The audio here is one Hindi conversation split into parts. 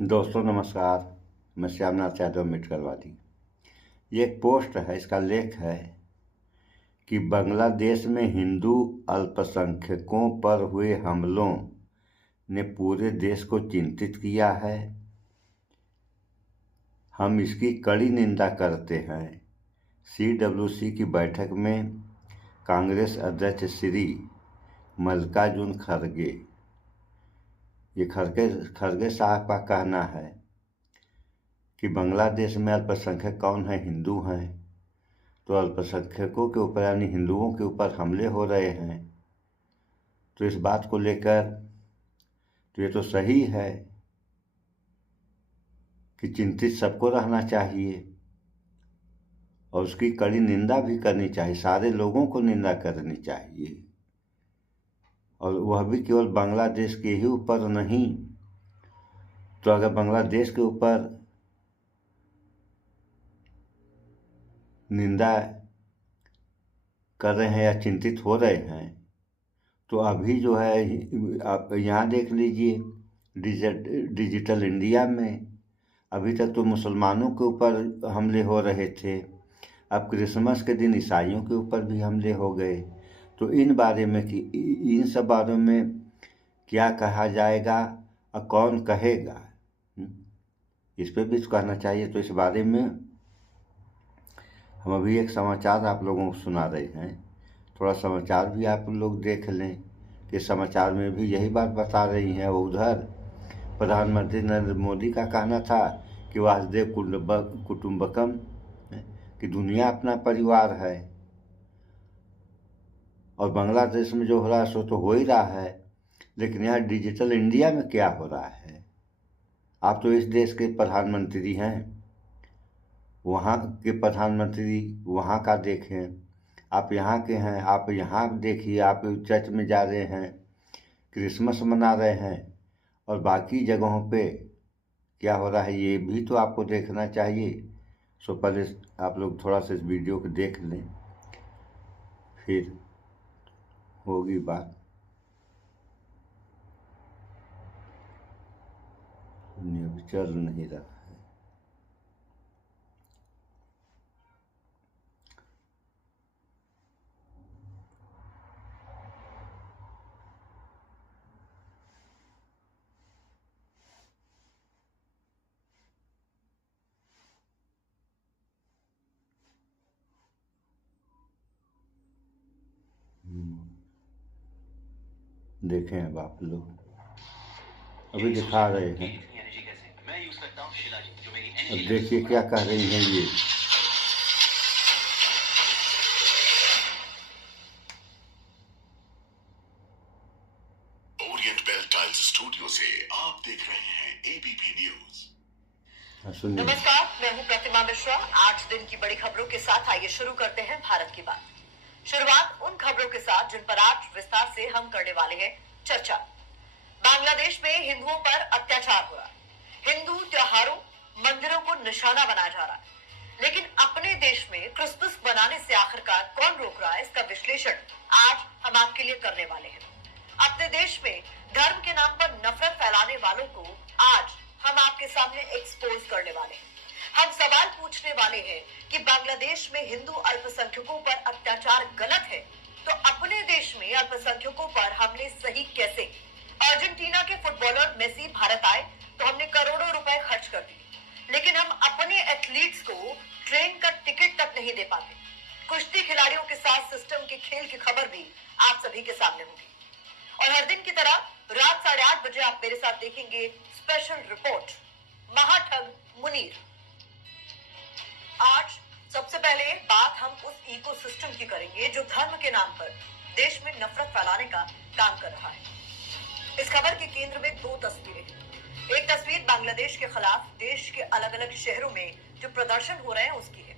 दोस्तों नमस्कार। मैं श्यामनाथ यादव अम्बेडकरवादी। ये एक पोस्ट है, इसका लेख है कि बांग्लादेश में हिंदू अल्पसंख्यकों पर हुए हमलों ने पूरे देश को चिंतित किया है। हम इसकी कड़ी निंदा करते हैं। CWC की बैठक में कांग्रेस अध्यक्ष श्री मल्लिकार्जुन खड़गे खड़गे साहब का कहना है कि बांग्लादेश में अल्पसंख्यक कौन है? हिंदू हैं। तो अल्पसंख्यकों के ऊपर यानी हिंदुओं के ऊपर हमले हो रहे हैं। तो इस बात को लेकर तो ये तो सही है कि चिंतित सबको रहना चाहिए और उसकी कड़ी निंदा भी करनी चाहिए। सारे लोगों को निंदा करनी चाहिए, और वह भी केवल बांग्लादेश के ही ऊपर नहीं। तो अगर बांग्लादेश के ऊपर निंदा कर रहे हैं या चिंतित हो रहे हैं, तो अभी जो है आप यहाँ देख लीजिए, डिजिटल इंडिया में अभी तक तो मुसलमानों के ऊपर हमले हो रहे थे, अब क्रिसमस के दिन ईसाइयों के ऊपर भी हमले हो गए। तो इन सब बारों में क्या कहा जाएगा और कौन कहेगा? इस पर भी कहना चाहिए। तो इस बारे में हम अभी एक समाचार आप लोगों को सुना रहे हैं। थोड़ा समाचार भी आप लोग देख लें कि समाचार में भी यही बात बता रही हैं। उधर प्रधानमंत्री नरेंद्र मोदी का कहना था कि वासुदेव कुटुंबकम, कि दुनिया अपना परिवार है। और बांग्लादेश में जो हो रहा है सो तो हो ही रहा है, लेकिन यहाँ डिजिटल इंडिया में क्या हो रहा है? आप तो इस देश के प्रधानमंत्री हैं, वहाँ के प्रधानमंत्री वहाँ का देखें। आप यहाँ के हैं, आप यहाँ देखिए। आप चर्च में जा रहे हैं, क्रिसमस मना रहे हैं, और बाकी जगहों पे क्या हो रहा है ये भी तो आपको देखना चाहिए। सो पहले आप लोग थोड़ा सा इस वीडियो को देख लें, फिर होगी बात। अब चल नहीं रहा है। देखें अब आप लोग अभी दिखा रहे हैं। अब देखिए क्या कह रही हैं ये। ओरिएंट बेल टाइल्स स्टूडियो से आप देख रहे हैं ABP न्यूज। नमस्कार, मैं हूं प्रतिमा मिश्रा। 8 दिन की बड़ी खबरों के साथ आइए शुरू करते हैं भारत की बात। शुरुआत उन खबरों के साथ जिन पर आज विस्तार से हम करने वाले हैं चर्चा। बांग्लादेश में हिंदुओं पर अत्याचार हो रहा है। हिंदू त्योहारों, मंदिरों को निशाना बनाया जा रहा है, लेकिन अपने देश में क्रिसमस मनाने से आखिरकार कौन रोक रहा है, इसका विश्लेषण आज हम आपके लिए करने वाले हैं। अपने देश में धर्म के नाम पर नफरत फैलाने वालों को आज हम आपके सामने एक्सपोज करने वाले हैं। हम सवाल पूछने वाले हैं कि बांग्लादेश में हिंदू अल्पसंख्यकों पर अत्याचार गलत है, तो अपने देश में अल्पसंख्यकों पर हमले सही कैसे? अर्जेंटीना के फुटबॉलर मेसी भारत आए तो हमने करोड़ों रुपए खर्च कर दिए, लेकिन हम अपने एथलीट्स को ट्रेन का टिकट तक नहीं दे पाते। कुश्ती खिलाड़ियों के साथ सिस्टम के खेल की खबर भी आप सभी के सामने होगी। और हर दिन की तरह रात 8:30 बजे आप मेरे साथ देखेंगे स्पेशल रिपोर्ट महाठग मुनीर। आज सबसे पहले बात हम उस इकोसिस्टम की करेंगे जो धर्म के नाम पर देश में नफरत फैलाने का काम कर रहा है। इस खबर के केंद्र में 2 तस्वीरें हैं। एक तस्वीर बांग्लादेश के खिलाफ देश के अलग अलग शहरों में जो प्रदर्शन हो रहे हैं उसकी है।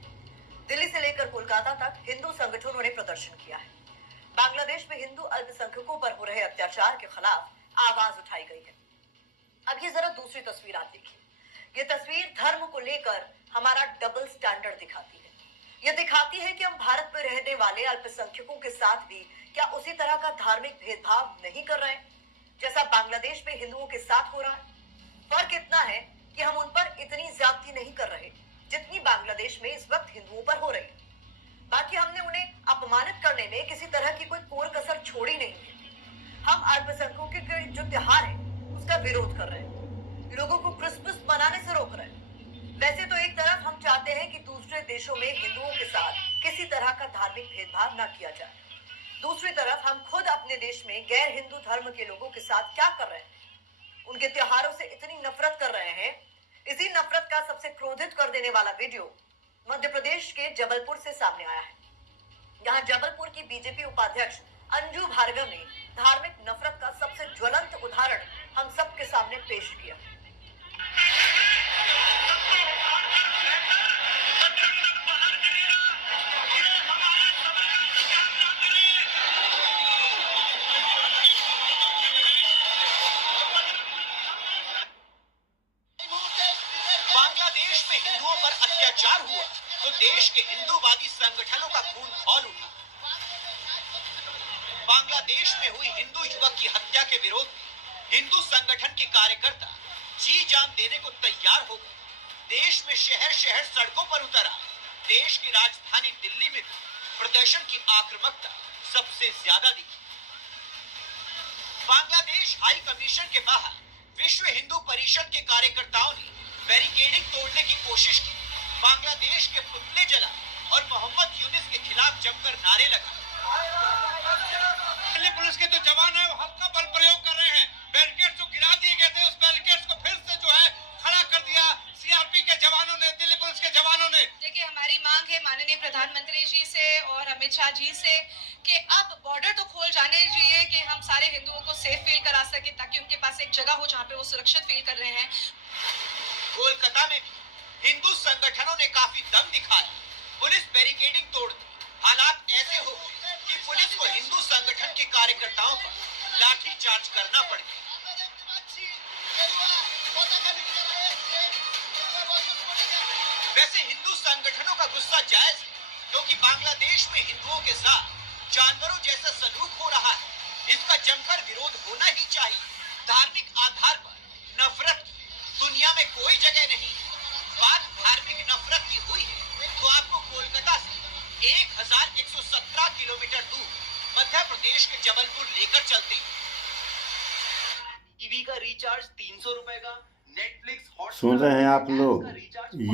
दिल्ली से लेकर कोलकाता तक हिंदू संगठनों ने प्रदर्शन किया है। बांग्लादेश में हिंदू अल्पसंख्यकों पर हो रहे अत्याचार के खिलाफ आवाज उठाई गई है। अब ये जरा दूसरी तस्वीर आप देखिए। ये तस्वीर धर्म को लेकर हमारा डबल स्टैंडर्ड दिखाती है। ये दिखाती है कि हम भारत में रहने वाले अल्पसंख्यकों के साथ भी क्या उसी तरह का धार्मिक भेदभाव नहीं कर रहे हैं जैसा बांग्लादेश में हिंदुओं के साथ हो रहा है। फर्क इतना है कि हम उन पर इतनी ज्यादती नहीं कर रहे जितनी बांग्लादेश में इस वक्त हिंदुओं पर हो रही है। बाकी हमने उन्हें अपमानित करने में किसी तरह की कोई कोर कसर छोड़ी नहीं है। हम अल्पसंख्यकों के जो त्योहार है उसका विरोध कर रहे हैं, लोगों को क्रिसमस मनाने से रोक रहे हैं। वैसे तो एक तरफ हम चाहते हैं कि दूसरे देशों में हिंदुओं के साथ किसी तरह का धार्मिक भेदभाव न किया जाए, दूसरी तरफ हम खुद अपने देश में गैर हिंदू धर्म के लोगों के साथ क्या कर रहे हैं, उनके त्योहारों से इतनी नफरत कर रहे हैं। इसी नफरत का सबसे क्रोधित कर देने वाला वीडियो मध्य प्रदेश के जबलपुर से सामने आया है। यहाँ जबलपुर की बीजेपी उपाध्यक्ष अंजू भार्गव ने धार्मिक नफरत का सबसे ज्वलंत उदाहरण हम सबके सामने पेश किया। बांग्लादेश में हिंदुओं पर अत्याचार हुआ तो देश के हिंदूवादी संगठनों का खून खौल उठा। बांग्लादेश में हुई हिंदू युवक की हत्या के विरोध में हिंदू संगठन के कार्यकर्ता जी जान देने को तैयार हो गए। देश में शहर शहर सड़कों पर उतर आए। देश की राजधानी दिल्ली में भी प्रदर्शन की आक्रामकता सबसे ज्यादा दिखी। बांग्लादेश हाई कमीशन के बाहर विश्व हिंदू परिषद के कार्यकर्ताओं ने बैरिकेडिंग तोड़ने की कोशिश की, बांग्लादेश के पुतले जलाए और मोहम्मद यूनिस के खिलाफ जमकर नारे लगाए। दिल्ली पुलिस के जो जवान है वो हक का बल प्रयोग कर रहे हैं। बैरिकेड जो गिरा दिए गए थे उस बैरिकेड को फिर से जो है खड़ा कर दिया सीआरपी के जवानों ने, दिल्ली पुलिस के जवानों ने। देखिए, हमारी मांग है माननीय प्रधानमंत्री जी से और अमित शाह जी से कि अब बॉर्डर तो खोल जाने चाहिए कि हम सारे हिंदुओं को सेफ फील करा सके, ताकि उनके पास एक जगह हो जहाँ पे वो सुरक्षित फील कर रहे हैं। कोलकाता में भी हिंदू संगठनों ने काफी दम दिखाया, पुलिस बैरिकेडिंग तोड़ दी। हालात ऐसे हो गए कि पुलिस को हिंदू संगठन के कार्यकर्ताओं पर लाठी चार्ज करना पड़ गया। वैसे हिंदू संगठनों का गुस्सा जायज है, क्योंकि बांग्लादेश में हिंदुओं के साथ जानवरों जैसा सलूक हो रहा है। इसका जमकर विरोध होना ही चाहिए। धार्मिक आधार पर नफरत दुनिया में कोई जगह नहीं है। बात धार्मिक नफरत की हुई है तो आपको कोलकाता से 1117 किलोमीटर दूर मध्य प्रदेश के जबलपुर लेकर चलते हैं। टीवी का रिचार्ज 300 रुपए का, नेटफ्लिक्स सुन रहे हैं आप लोग,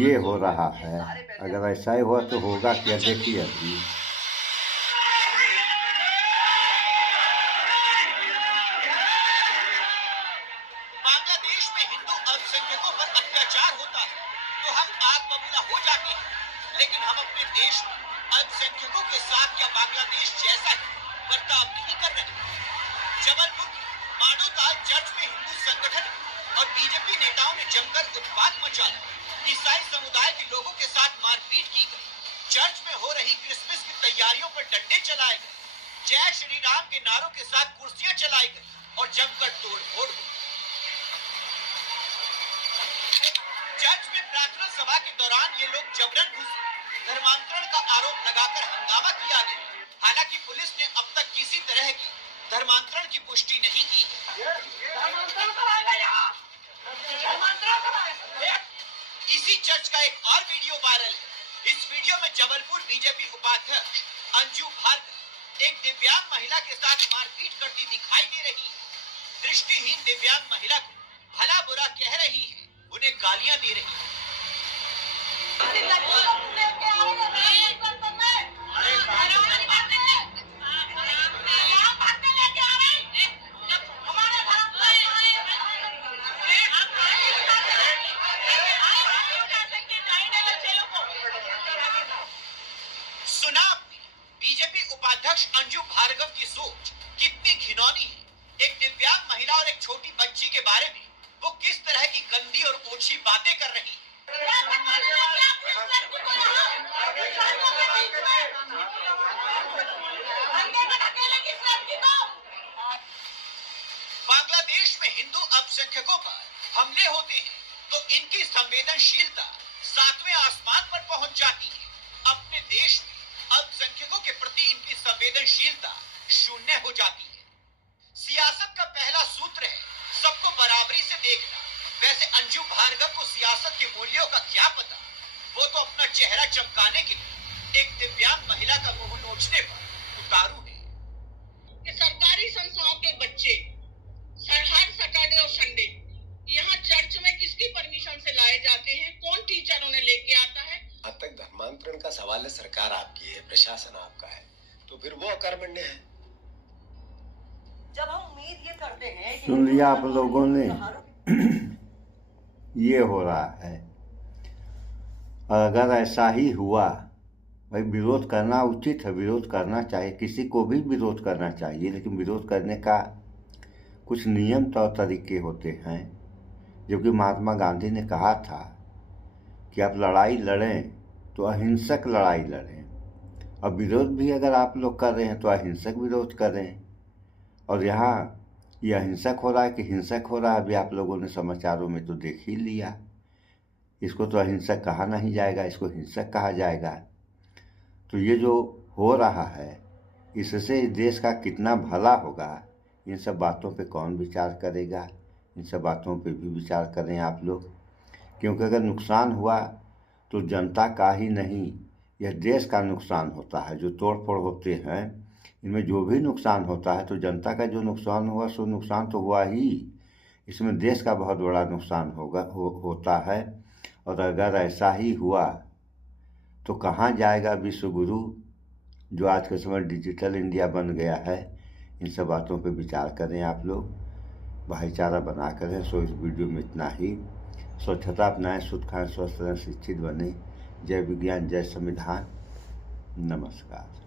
ये हो रहा है। अगर ऐसा ही हुआ तो होगा क्या, देखिए अभी। बांग्लादेश में हिंदू अल्पसंख्यकों पर अत्याचार होता है तो हम आग बबूला हो जाते हैं, लेकिन हम अपने देश में अल्पसंख्यकों के साथ क्या बांग्लादेश जैसा ही बर्ताव नहीं कर रहे। जबलपुर के मानोताल चर्च में हिंदू संगठन और बीजेपी नेताओं ने जमकर उत्पात मचाया। ईसाई समुदाय के लोगों के साथ मारपीट की गई। चर्च में हो रही क्रिसमस की तैयारियों पर डंडे चलाए गए। जय श्री राम के नारों के साथ कुर्सियां चलाई गई और जमकर तोड़फोड़ हुई। चर्च में प्रार्थना सभा के दौरान ये लोग जबरन घुसे। धर्मांतरण का आरोप लगाकर हंगामा किया गया। हालांकि पुलिस ने अब तक किसी तरह की धर्मांतरण की पुष्टि नहीं की है। इसी चर्च का एक और वीडियो वायरल है। इस वीडियो में जबलपुर बीजेपी उपाध्यक्ष अंजू भार्गव एक दिव्यांग महिला के साथ मारपीट करती दिखाई दे रही है। दृष्टिहीन दिव्यांग महिला को भला बुरा कह रही है, उन्हें गालियां दे रही है। सुना आपने बीजेपी उपाध्यक्ष अंजू भार्गव की सोच कितनी घिनौनी है। एक दिव्यांग महिला और एक छोटी बच्ची के बारे में वो किस तरह की गंदी और ओछी बातें कर रही है। बांग्लादेश में हिंदू अल्पसंख्यकों पर हमले होते हैं तो इनकी संवेदनशीलता 7वें आसमान पर पहुंच जाती है। अपने देश में अल्पसंख्यकों के प्रति इनकी संवेदनशीलता शून्य हो जाती है। सियासत का पहला सूत्र है सबको बराबरी से देखना। वैसे जैसे अंजू भार्गव को सियासत के मूल्यों का क्या पता, वो तो अपना चेहरा चमकाने के लिए एक दिव्यांग महिला का मुंह नोचने पर उतारू है। कि सरकारी संस्थाओं के बच्चे हर सैटरडे और संडे यहाँ चर्च में किसकी परमिशन से लाए जाते हैं, कौन टीचर उन्हें लेके आता है? अब तक धर्मांतरण का सवाल है, सरकार आपकी है, प्रशासन आपका है, तो फिर वो अकर्मण्य है। जब हम उम्मीद ये करते हैं कि सुन लिया आप लोगों ने, ये हो रहा है। अगर ऐसा ही हुआ, भाई विरोध करना उचित है, विरोध करना चाहिए, किसी को भी विरोध करना चाहिए, लेकिन विरोध करने का कुछ नियम तौर तरीके होते हैं। जबकि महात्मा गांधी ने कहा था कि आप लड़ाई लड़ें तो अहिंसक लड़ाई लड़ें, और विरोध भी अगर आप लोग कर रहे हैं तो अहिंसक विरोध करें। और यहाँ ये अहिंसक हो रहा है कि हिंसक हो रहा है, अभी आप लोगों ने समाचारों में तो देख ही लिया। इसको तो अहिंसक कहा नहीं जाएगा, इसको हिंसक कहा जाएगा। तो ये जो हो रहा है, इससे देश का कितना भला होगा, इन सब बातों पे कौन विचार करेगा? इन सब बातों पे भी विचार करें आप लोग, क्योंकि अगर नुकसान हुआ तो जनता का ही नहीं, यह देश का नुकसान होता है। जो तोड़ फोड़ होते हैं, इनमें जो भी नुकसान होता है, तो जनता का जो नुकसान हुआ सो नुकसान तो हुआ ही, इसमें देश का बहुत बड़ा नुकसान होता है। और अगर ऐसा ही हुआ तो कहाँ जाएगा विश्व गुरु, जो आज के समय डिजिटल इंडिया बन गया है? इन सब बातों पे विचार करें आप लोग, भाईचारा बना करें। सो इस वीडियो में इतना ही। स्वच्छता अपनाएं, शुद्ध खाएं, स्वस्थ रहें, शिक्षित बने। जय विज्ञान, जय संविधान। नमस्कार।